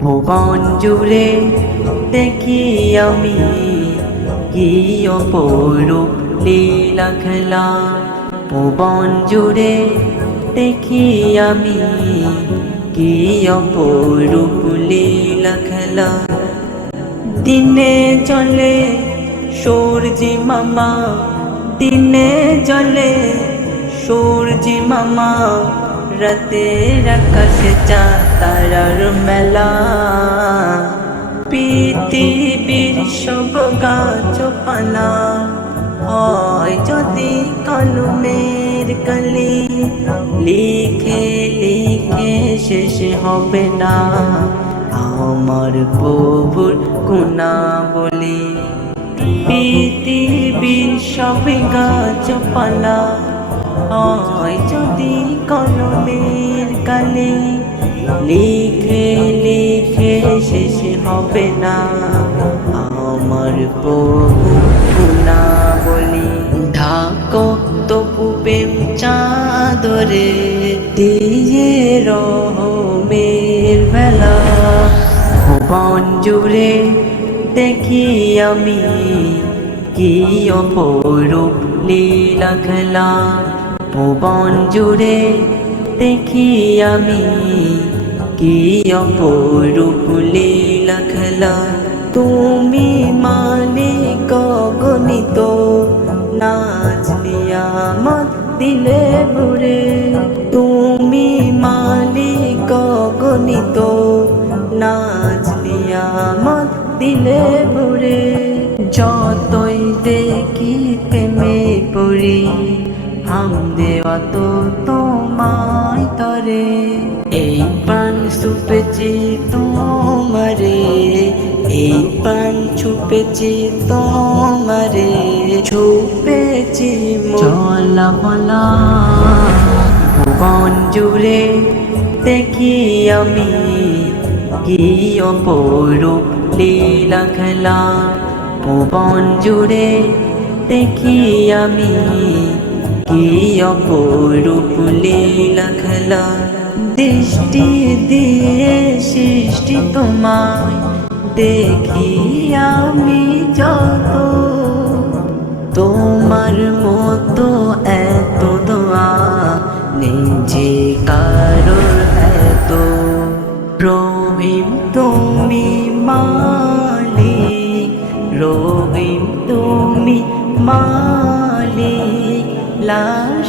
ভুবন জুড়ে দেখি আমি কি অপরূপ লীলা খেলা। ভুবন জুড়ে দেখি আমি কি অপরূপ লীলা খেলা। দিনে চলে সূর্যি মামা, দিনে চলে সূর্যি মামা, রাতের আকাশে চাঁদ তারার মেলা। পৃথিবীর সব গাছপালা হয় যদি কলমের কলি, লিখে লিখে শেষ হবে না আমার প্রভুর গুণাবলী। পৃথিবীর সব গাছপালা হয় যদি কলমের কালি, লিখে লিখে শেষ হবে না আমার প্রভুর গুণাবলী। ঢাকো তবু প্রেম চাদরে দিয়ে রহমের বেলা। ভুবন জুড়ে দেখি আমি কি অপরূপ লীলা খেলা। ভুবন জুড়ে দেখি আমি কি অপরূপ লীলা খেলা। তুমি মালিক গণিত, নাজ নিয়ামত দিলে ভরে। তুমি মালিক গণিত, নাজ নিয়ামত দিলে ভরে। যতই দেখি প্রেমে পড়ি, হাম দেওয়া তো তোমায় তরে। এই প্রাণ ছুপেছি তোমারে, এই প্রাণ ছুপেছি তোমারে, ছুপেছি চলা বলা। ভুবন জুড়ে দেখি আমি কি অপরূপ লীলা খেলা। ভুবন জুড়ে দেখি আমি কি অপরূপ লীলা খেলা। দৃষ্টি দিয়ে সৃষ্টি তোমায় দেখি আমি যত, তোমার মতো এত দোয়া নিজে কারোর এত। রহিম তুমি মালিক, রহিম তুমি মালিক, লা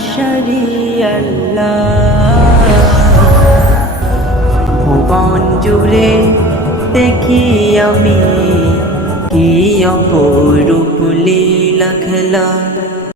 শারিকা লাহ। ভুবন জুড়ে দেখি আমি কি অপরূপ লীলা খেলা।